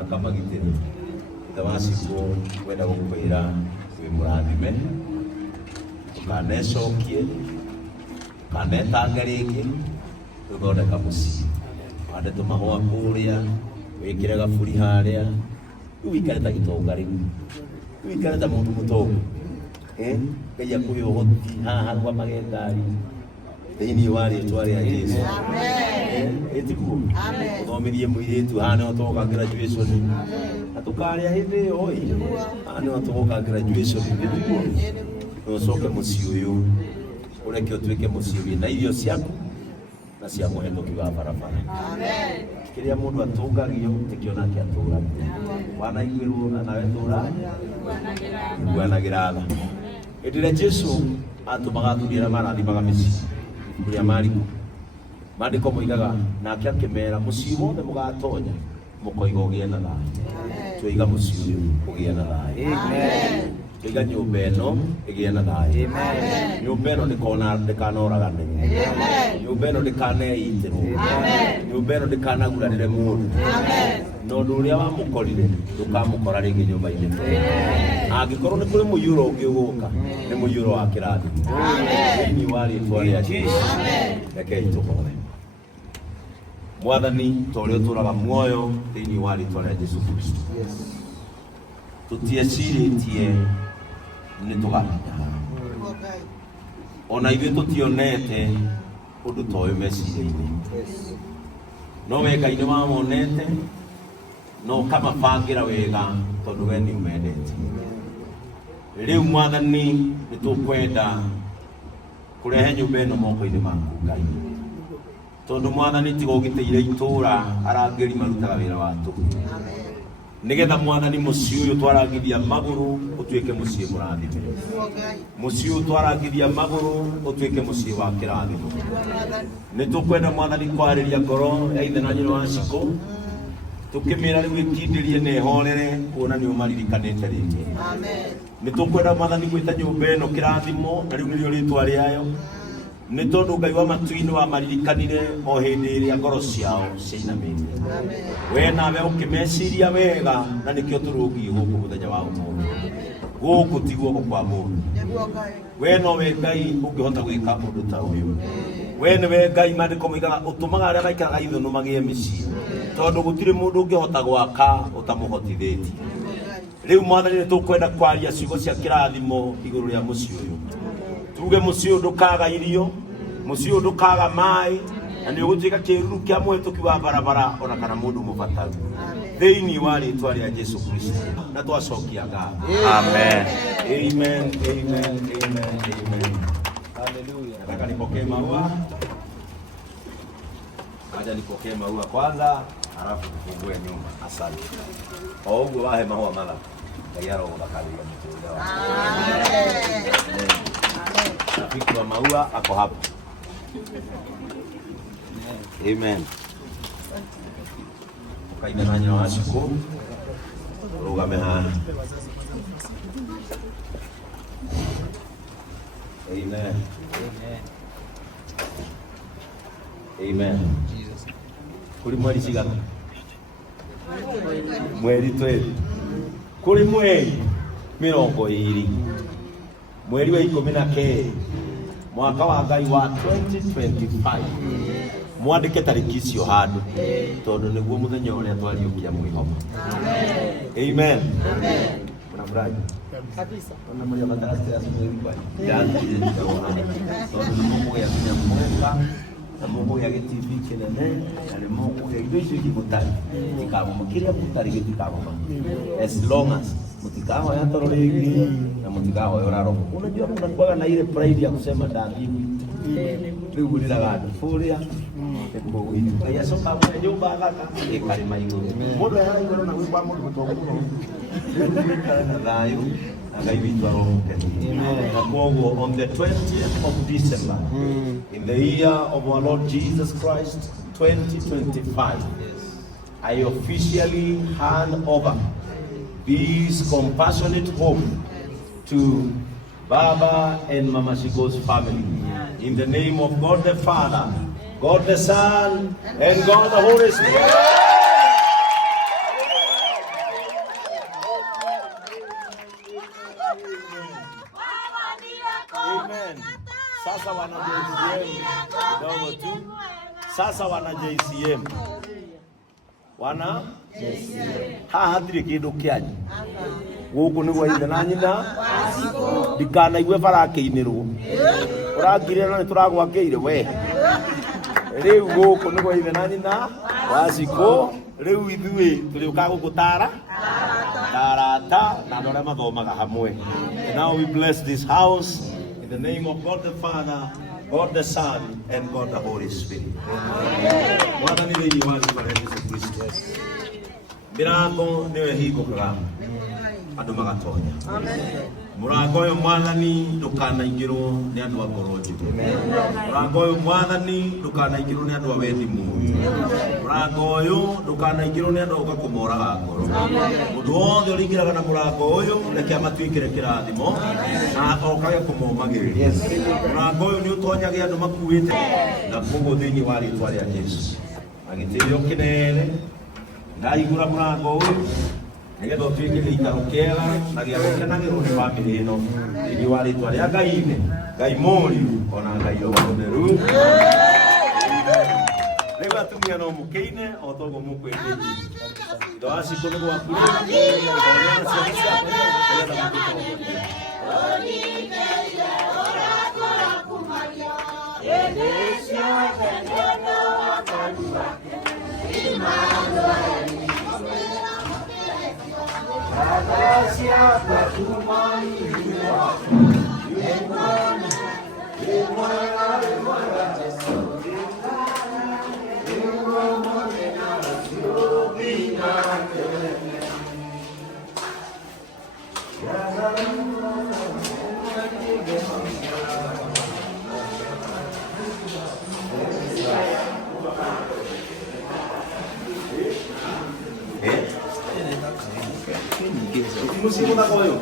na kama gitero itawasiko wenda gukwira wi murathime ukanecokie ukanetanga ringi uthondeka mucii wande tumahua kuria wikire gaburi haria wikare ta gitonga riu wikare ta mundu mutongo Ngai akuhe ũhoti haha kwa magengari thĩinĩ wa rĩĩtwa rĩa Jesũ. Amen. Ĩtikuo. Amen. Ũthomithie mũirĩtu haha nĩho tũgoka graduation. Na tũkarĩa hĩndĩ ĩyo haha nĩho tũgoka graduation. Ĩtikuo. Na ũcoke mũciĩ ũyũ ũreke ũtuĩke mũciĩ wĩna irio ciaku na cia mũhetũki wa barabara. Amen. Kĩrĩa mũndũ atũngagio nĩkĩo nake atũũraga. Wanaiguĩrwo na nawe tũũra guanagĩra tha. Hĩndĩ ĩrĩa Jesũ atũmaga atumia arĩa marathimaga mĩciĩ kũrĩa Mariko, Maandĩko moigaga nake akĩmera mũciĩ wothe mũgatonya mũkoiga ũgĩe na thayũ. Twaiga mũciĩ ũyũ ũgĩe na thayũ. Amen. Twaiga nyũmba ĩno ĩgĩe na thayũ. Amen. Nyũmba ĩno ndĩkanoragane. Amen. Nyũmba ĩno ndĩkaneitĩrwo. Amen. Nyũmba ĩno ndĩkanaguranĩre mũndũ. Amen. Na ũndũ ũrĩa wamũkorire ndũkamũkora rĩngĩ nyũmba-inĩ. Angĩkorwo nĩ kũrĩ mũiyũro ũngĩ ũgũka nĩ mũiyũro wa kĩrathimo. Thĩinĩ wa rĩĩtwa rĩa Jesũ. Rekei tũhooe. Mwathani ta ũrĩa ũtũũraga muoyo thĩinĩ wa rĩĩtwa rĩa Jesũ Kristo. Tũtiecirĩtie nĩ tũgakinya haha. Ona ithuĩ tũtionete ũndũ ta ũyũ meciria-inĩ. No we Ngai nĩwawonete no ũkamabangĩra wega tondũ we nĩ ũmendete. Rĩu Mwathani nĩtũkwenda kũrehe nyũmba ĩno moko-inĩ maku Ngai. Tondũ Mwathani tiga ũgitĩire itũũra, arangĩri marutaga wĩra wa tũhũ. Nĩgetha Mwathani mũciĩ ũyũ twarangithia magũrũ ũtuĩke mũciĩ mũrathime. Mũciĩ ũyũ twarangithia magũrũ ũtuĩke mũciĩ wa kĩrathimo. Nĩtũkwenda Mwathani kwarĩria ngoro ya ithe na nyina wa Cikũ, tũkĩmĩra rĩu ĩkindĩrie na ĩhorere kuona nĩ ũmaririkanĩte rĩngĩ. Nĩtũkwenda Mwathani gwĩta nyũmba ĩno kĩrathimo, na rĩu nĩrĩo rĩĩtwa rĩayo, nĩ tondũ Ngai wa matu-inĩ wamaririkanire o hĩndĩ ĩrĩa ngoro ciao ciainamĩte. We nawe ũkĩmeciria wega, na nĩkĩo tũrũngiĩ gũkũ mũthenya wa ũmũthĩ. Gũkũ ti guoko kwa mũndũ. We nowe Ngai ũngĩhota gwĩka ũndũ ta ũyũ. We nĩwe Ngai Maandĩko moigaga ũtũmaga arĩa maikaraga ithũnũ magĩe mĩciĩ, tondũ gũtirĩ mũndũ ũngĩhota gwaka ũtamũhotithĩtie. Rĩu Mwathani nĩtũkwenda kwaria ciugo cia kĩrathimo igũrũ rĩa mũciĩ ũyũ. Tuge mũciĩ ũyũ ndũkaga irio, mũciĩ ũyũ ndũkaga maĩ, na nĩ ũgũtuĩka kĩĩruru kĩa mũhetũki wa barabara ona kana mũndũ mũbataru. Thĩinĩ wa rĩĩtwa rĩa Jesũ Kristo na twacokia ngatho. Amen. Amen. Amen. Amen. Amen. Hallelujah. Nataka nipokee maua. Acha nipokee maua kwanza, halafu tufungue nyumba. Asante. O ũguo wahe mahũa matha. Ngai arogũthakaria mũtũũrĩre waku. Amen. Rafiki wa maua ako hapa. Amen. Ukaime na nyina wa Cikũ, ũrũgame haha. Amen. Amen. Kuri mweri cigana? Mweri tweri. Kuri mweri 20 mweri wa 12 mwaka wa Ngai wa 2025. Mwandĩke tarĩki icio handũ tondũ nĩguo mũthenya ũrĩa twariũkia mwĩhoko. Amen. Amen. Unafurahi? Kabisa. Ona mmoja madarasa ya mwezi kwa jana tondũ nĩ Mungu ya kunyamuka na Mungu ya gĩtv kĩnene na nĩ Mungu ya indo icio igũtari ikagoma kĩrĩa mũtari gĩtikagoma as long as mtikahoya toro rĩngĩ na mtikahoya ũraroma. Unajua kuna kuaga na ile pride ya kusema ndathimwi rĩu gũrĩraga ndũbũrĩa ekuguitũ Ngai acoka mwene nyũmba thaka ĩkarĩma igũrũ. Mũndũ ara igũrũ na gwĩkwa mũndũ mũtongu rĩu na thayũ na Ngai witũ aromũkenia. Na koguo on the 20th of December in the year of our Lord Jesus Christ 2025, I officially hand over this compassionate home to Baba and Mama Cikũ's family. In the name of God the Father, God the Son, and God the Holy Spirit. Amen. Sasa wana JCM kidogo tu. Sasa wana JCM. Wana JCM. Hathire kindu kianyu. Guku ni gwa ithe na nyina. Ndikana igwe barakiinirwo. Urangire no turagwakeire we. Riu guku ni gwa ithe na nyina. Waciko riu ithuĩ tũrĩ ũka gũgũtara tarata na andũ arĩa mathomaga hamwe. Now we bless this house in the name of God the Father, God the Son, and God the Holy Spirit. Mwathani thĩinĩ wa rĩĩtwa rĩa Jesũ Kristo. Mĩrango nĩyo ĩhingũkaga andũ magatonya. Mũrango ũyũ Mwathani ndũkanaingĩrwo nĩ andũ a ngoro njũru. Mũrango ũyũ Mwathani ndũkanaingĩrwo nĩ andũ a wendi mũũru. Mũrango ũyũ ndũkanaingĩrwo nĩ andũ a gũka kũmoraga ngoro. Mũndũ wothe ũrĩingĩraga na mũrango ũyũ reke amatuĩkĩre kĩrathimo na okage kũmomagĩrĩria. Mũrango ũyũ nĩ ũtonyage andũ makuĩte na koguo thĩinĩ wa rĩĩtwa rĩa Jesũ. Agĩtĩĩo kĩnene ndaihũra mũrango ũyũ nĩgetha ũtuĩke gĩikaro kĩega na gĩa gũkenagĩrwo nĩ bamĩrĩ ĩno thĩinĩ wa rĩĩtwa rĩa Ngai-nĩ, Ngai mũriũ ona Ngai mũtheru. Rĩu atumia no mũkĩine o ta ũguo mũkwĩrĩire. Ithe wa Ciko nĩ gwaku Musimu na koyo.